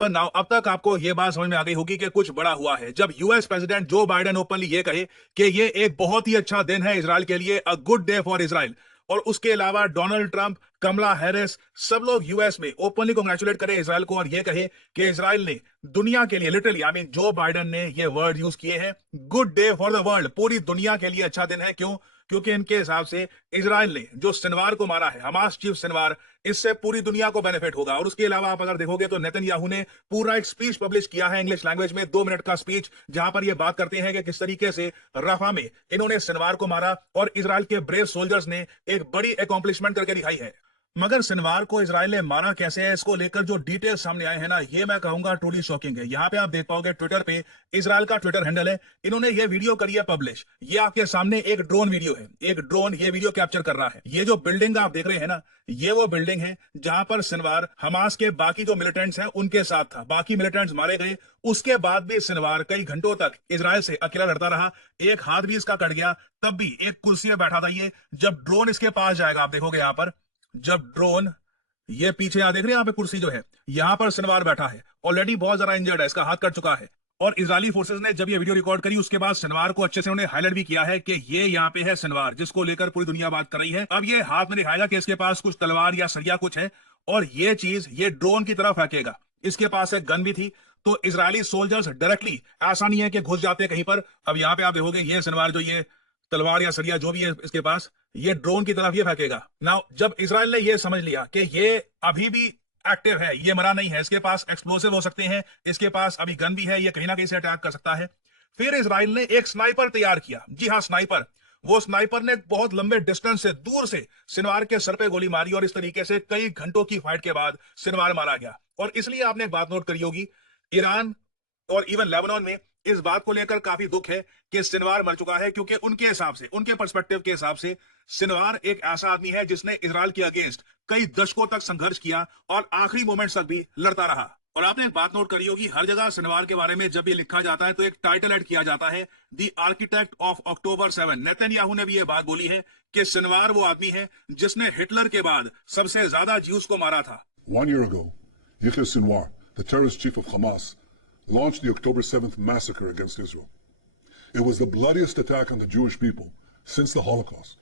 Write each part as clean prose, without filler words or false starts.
पर नाउ अब तक आपको यह बात समझ में आ गई होगी कि कुछ बड़ा हुआ है जब US president Joe Biden openly ये कहे कि ये एक बहुत ही अच्छा दिन है इजराइल के लिए, a good day for Israel. और उसके अलावा डोनाल्ड ट्रंप, कमला हैरिस, सब लोग यूएस में ओपनली कांग्रेचुलेट करें इजराइल को और ये कहे कि इजराइल ने दुनिया के लिए, literally I mean Joe Biden ने ये वर्ड यूज किए हैं, good day for the world, पूरी दुनिया के लिए अच्छा दिन है। क्यों? क्योंकि इनके हिसाब से इजराइल ने जो सिनवार को मारा है, हमास चीफ सिनवार, इससे पूरी दुनिया को बेनिफिट होगा। और उसके अलावा आप अगर देखोगे तो नेतन्याहू ने पूरा एक स्पीच पब्लिश किया है इंग्लिश लैंग्वेज में, 2 मिनट का स्पीच, जहां पर ये बात करते हैं कि किस तरीके से रफा में इन्होंने सिनवार को मारा और इजराइल के ब्रेव सोल्जर्स ने एक बड़ी अकॉम्प्लिशमेंट करके दिखाई है। मगर सिनवार को इजराइल ने मारा कैसे है, इसको लेकर जो डिटेल्स सामने आए हैं ना, ये मैं कहूंगा ट्रूली शॉकिंग है। यहाँ पे आप देख पाओगे ट्विटर पे, इजराइल का ट्विटर हैंडल है, इन्होंने ये वीडियो करी है पब्लिश। ये आपके सामने एक ड्रोन वीडियो है, एक ड्रोन ये वीडियो कैप्चर कर रहा है। ये जो बिल्डिंग आप देख रहे हैं ना, ये वो बिल्डिंग है जहां पर सिनवार हमास के बाकी जो मिलिटेंट्स हैं उनके साथ था। बाकी मिलिटेंट्स मारे गए, उसके बाद भी सिनवार कई घंटों तक इजराइल से अकेला लड़ता रहा। एक हाथ भी इसका कट गया, तब भी एक कुर्सी में बैठा था ये। जब ड्रोन इसके पास जाएगा, आप देखोगे यहां पर, जब ड्रोन, ये पीछे यहां देख रहे हैं, यहाँ पे कुर्सी जो है, यहां पर सिनवार बैठा है, ऑलरेडी बहुत ज्यादा इंजर्ड है, इसका हाथ कट चुका है। और इजरायली फोर्सेस ने जब ये वीडियो रिकॉर्ड करी, उसके बाद सिनवार को अच्छे से उन्होंने हाईलाइट भी किया है कि ये यहाँ पे है सिनवार, जिसको लेकर पूरी दुनिया बात कर रही है। अब ये हाथ में दिखाएगा कि इसके पास कुछ तलवार या सरिया कुछ है, और ये चीज ये ड्रोन की तरफ फेंकेगा। इसके पास एक गन भी थी। तो इजरायली सोल्जर्स डायरेक्टली, ऐसा नहीं है कि घुस जाते कहीं पर। अब यहाँ पे आप देखोगे ये सिनवार, जो ये तलवार या सरिया जो भी है इसके पास, ये ड्रोन की तरफ ये फेंकेगा। नाउ जब इजराइल ने ये समझ लिया कि ये अभी भी एक्टिव है, ये मरा नहीं है, इसके पास एक्सप्लोसिव हो सकते हैं, इसके पास अभी गन भी है, ये कहीं ना कहीं से अटैक कर सकता है, फिर इजराइल ने एक स्नाइपर तैयार किया। जी हाँ, स्नाइपर। वो स्नाइपर ने बहुत लंबे डिस्टेंस से, दूर से सिनवार के सर पे गोली मारी और इस तरीके से कई घंटों की फाइट के बाद सिनवार मारा गया। और इसलिए आपने एक बात नोट करी होगी, ईरान और इवन लेबनान में इस बात को लेकर काफी दुख है कि सिनवार मर चुका है, क्योंकि उनके हिसाब से, उनके पर्सपेक्टिव के हिसाब से, सिनवार एक ऐसा आदमी है जिसने इजराइल के अगेंस्ट कई दशकों तक संघर्ष किया और आखिरी मोमेंट तक भी लड़ता रहा। और आपने एक बात नोट करी होगी, हर जगह सिनवार के बारे में जब ये लिखा जाता है तो एक टाइटल ऐड किया जाता है, the architect of October 7। Netanyahu ने भी ये बात बोली है कि सिनवार वो आदमी है जिसने हिटलर के बाद सबसे ज्यादा ज्यूस को मारा था। 1 year ago, Yahya Sinwar, the terrorist chief of Hamas, launched the October 7th massacre against Israel. It was the bloodiest attack on the Jewish people since the Holocaust.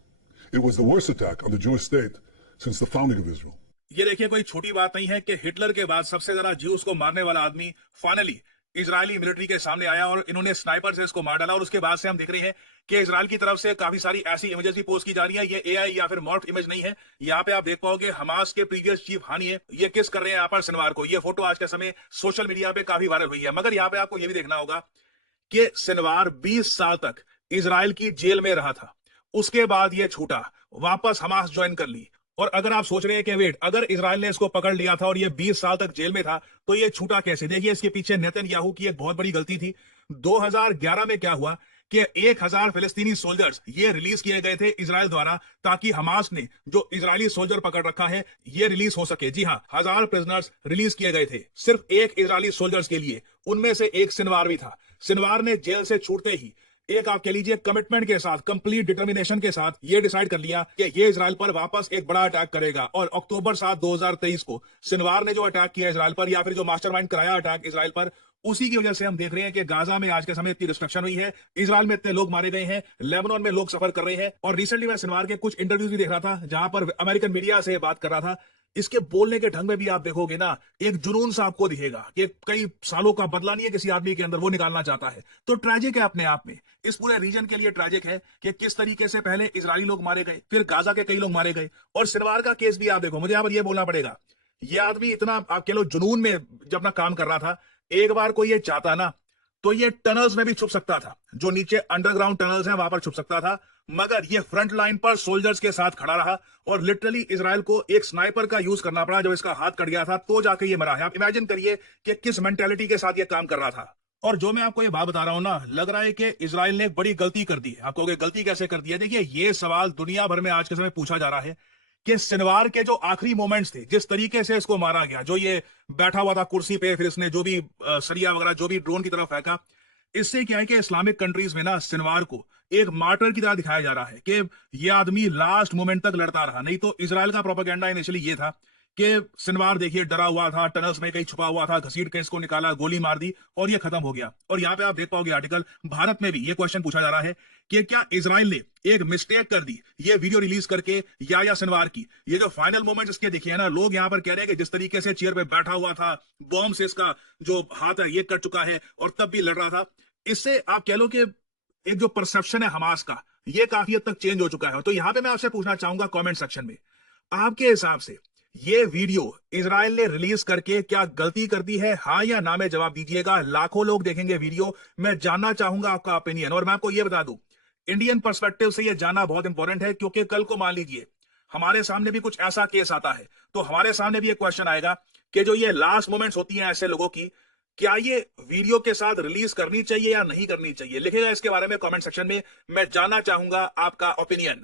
It was the worst attack on the Jewish state since the founding of Israel. ये देखिए, कोई छोटी बात नहीं है कि Hitler के बाद सबसे ज्यादा ज्यूस को मारने वाला आदमी फाइनली इजरायली मिलिट्री के सामने आया और इन्होंने स्नाइपर से इसको मार डाला। और उसके बाद से हम देख रहे हैं कि इजराइल की तरफ से काफी सारी ऐसी इमेजेस भी पोस्ट की जा रही है। ये एआई या फिर मॉर्फ इमेज नहीं है। यहाँ पे आप देख पाओगे हमास के प्रीवियस चीफ हानी है, ये किस कर रहे हैं यहाँ पर सिनवार को। ये फोटो आज के समय सोशल मीडिया पे काफी वायरल हुई है। मगर यहाँ पे आपको ये भी देखना होगा कि सिनवार 20 साल तक इजराइल की जेल में रहा था, उसके बाद ये छूटा, वापस हमास ज्वाइन कर ली। और अगर आप सोच रहे हैं कि वेट, अगर इजराइल ने इसको पकड़ लिया था और ये 20 साल तक जेल में था तो ये छूटा कैसे? देखिए, इसके पीछे नेतन्याहू की एक बहुत बड़ी गलती थी। 2011 में क्या हुआ कि 1000 फिलिस्तीनी सोल्जर्स ये रिलीज किए गए थे इजराइल द्वारा, ताकि हमास ने जो इजरायली सोल्जर पकड़ रखा है ये रिलीज हो सके। जी हाँ, 1000 प्रिजनर्स रिलीज किए गए थे सिर्फ एक इजरायली सोल्जर्स के लिए, उनमें से एक सिनवार भी था। सिनवार ने जेल से छूटते ही एक, आप कह लीजिए, कमिटमेंट के साथ, कंप्लीट डिटर्मिनेशन के साथ ये डिसाइड कर लिया कि ये इजराइल पर वापस एक बड़ा अटैक करेगा। और अक्टूबर 7 2023 को सिनवार ने जो अटैक किया इजराइल पर, या फिर जो मास्टरमाइंड कराया अटैक इजराइल पर, उसी की वजह से हम देख रहे हैं कि गाजा में आज के समय इतनी डिस्ट्रक्शन हुई है, इजराइल में इतने लोग मारे गए हैं, लेबनान में लोग सफर कर रहे हैं। और रिसेंटली मैं सिनवार के कुछ इंटरव्यूज भी देख रहा था जहां पर अमेरिकन मीडिया से बात कर रहा था। इसके बोलने के ढंग में भी आप देखोगे ना, एक जुनून सा आपको दिखेगा कि कई सालों का बदला नहीं है किसी आदमी के अंदर, वो निकालना चाहता है। तो ट्रैजिक है अपने आप में, इस पूरे रीजन के लिए ट्रैजिक है कि किस तरीके से पहले इजरायली लोग मारे गए, फिर गाजा के कई लोग मारे गए। और सिनवार का केस भी आप देखो, मुझे यहां पर यह बोलना पड़ेगा, ये आदमी इतना, आप कह लो, जुनून में जब अपना काम कर रहा था, एक बार कोई ये चाहता ना तो ये टनल्स में भी छुप सकता था, जो नीचे अंडरग्राउंड टनल्स हैं वहां पर छुप सकता था। मगर ये फ्रंट लाइन पर सोल्जर्स के साथ खड़ा रहा और लिटरली इजराइल को एक स्नाइपर का यूज करना पड़ा। जब इसका हाथ कट गया था तो जाके ये मरा है। आप इमेजिन करिए कि किस मेंटेलिटी के साथ ये काम कर रहा था। और जो मैं आपको ये बात बता रहा हूं ना, लग रहा है कि इजराइल ने एक बड़ी गलती कर दी है। आप कहोगे गलती कैसे कर दी है? देखिए, ये सवाल दुनिया भर में आज के समय पूछा जा रहा है कि सिनवार के जो आखिरी मोमेंट्स थे, जिस तरीके से इसको मारा गया, जो ये बैठा हुआ था कुर्सी पे, फिर इसने जो भी सरिया वगैरह जो भी ड्रोन की तरफ फेंका, इससे क्या है कि इस्लामिक कंट्रीज में ना सिनवार को एक मार्टर की तरह दिखाया जा रहा है कि ये आदमी लास्ट मोमेंट तक लड़ता रहा। नहीं तो इजराइल का प्रोपेगेंडा इनिशियली ये था कि सिनवार देखिए डरा हुआ था, टनल्स में कहीं छुपा हुआ था, घसीट के इसको निकाला, गोली मार दी और ये खत्म हो गया। और यहाँ पे आप देख पाओगे आर्टिकल, भारत में भी ये क्वेश्चन पूछा जा रहा है कि क्या इजराइल ने एक मिस्टेक कर दी ये वीडियो रिलीज करके या सिनवार की। ये जो फाइनल मोमेंट्स इसके देखिए ना, लोग यहाँ पर कह रहे हैं कि जिस तरीके से चेयर पे बैठा हुआ था, बॉम्ब से इसका जो हाथ है ये कट चुका है और तब भी लड़ रहा था, इससे आप कह लो कि एक जो परसेप्शन है हमास का, ये काफी हद तक चेंज हो चुका है। तो यहां पे मैं आपसे पूछना चाहूंगा कमेंट सेक्शन में, आपके हिसाब से ये वीडियो इजराइल ने रिलीज करके क्या गलती कर दी है, हाँ या ना में जवाब दीजिएगा। लाखों लोग देखेंगे वीडियो, मैं जानना चाहूंगा आपका ओपिनियन। और मैं आपको ये बता दूं, इंडियन पर्सपेक्टिव से ये जानना बहुत इंपॉर्टेंट है, क्योंकि कल को मान लीजिए हमारे सामने भी कुछ ऐसा केस आता है, तो हमारे सामने भी एक क्वेश्चन आएगा कि जो ये लास्ट मोमेंट्स होती हैं ऐसे लोगों की, क्या ये वीडियो के साथ रिलीज करनी चाहिए या नहीं करनी चाहिए। लिखेगा इसके बारे में कमेंट सेक्शन में, मैं जानना चाहूंगा आपका ओपिनियन।